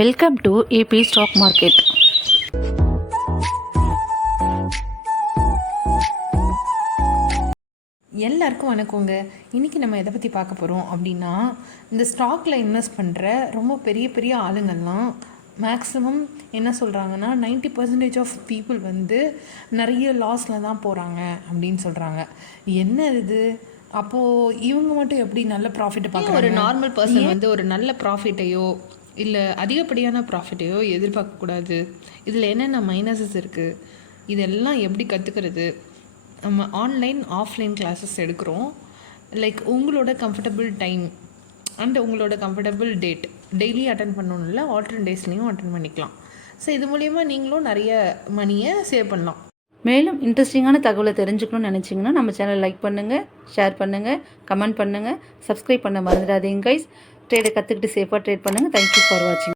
Welcome to AB stock market. எல்லாருக்கும் வணக்கங்க. இன்றைக்கி நம்ம எதை பற்றி பார்க்க போகிறோம் அப்படின்னா, இந்த ஸ்டாக்கில் இன்வெஸ்ட் பண்ணுற ரொம்ப பெரிய பெரிய ஆளுங்கள்லாம் மேக்ஸிமம் என்ன சொல்கிறாங்கன்னா 90% ஆஃப் பீப்புள் வந்து நிறைய லாஸில் தான் போகிறாங்க அப்படின்னு சொல்கிறாங்க. என்ன இது? அப்போது இவங்க மட்டும் எப்படி நல்ல ப்ராஃபிட்டை பார்க்குறாங்க? ஒரு நார்மல் பர்சன் வந்து ஒரு நல்ல ப்ராஃபிட்டையோ இல்லை அதிகப்படியான ப்ராஃபிட்டையோ எதிர்பார்க்கக்கூடாது. இதில் என்னென்ன மைனஸஸ் இருக்குது, இதெல்லாம் எப்படி கற்றுக்கிறது? நம்ம ஆன்லைன் ஆஃப்லைன் கிளாஸஸ் எடுக்கிறோம். லைக் உங்களோட கம்ஃபர்டபுள் டைம் அண்ட் உங்களோட கம்ஃபர்டபுள் டேட் டெய்லி அட்டன் பண்ணணும், இல்லை ஆல்டர்னேட் டேஸ்லேயும் அட்டன் பண்ணிக்கலாம். ஸோ இது மூலயமா நீங்களும் நிறைய மணியை சேவ் பண்ணலாம். மேலும் இன்ட்ரெஸ்டிங்கான தகவலை தெரிஞ்சுக்கணும்னு நினச்சிங்கன்னா நம்ம சேனல் லைக் பண்ணுங்கள், ஷேர் பண்ணுங்கள், கமெண்ட் பண்ணுங்கள், சப்ஸ்கிரைப் பண்ண மறந்துடாதீங்க கைஸ். ட்ரேடை கற்றுக்கிட்டு சேஃபாக ட்ரேட் பண்ணுங்கள். தேங்க்யூ ஃபார் வாட்சிங்.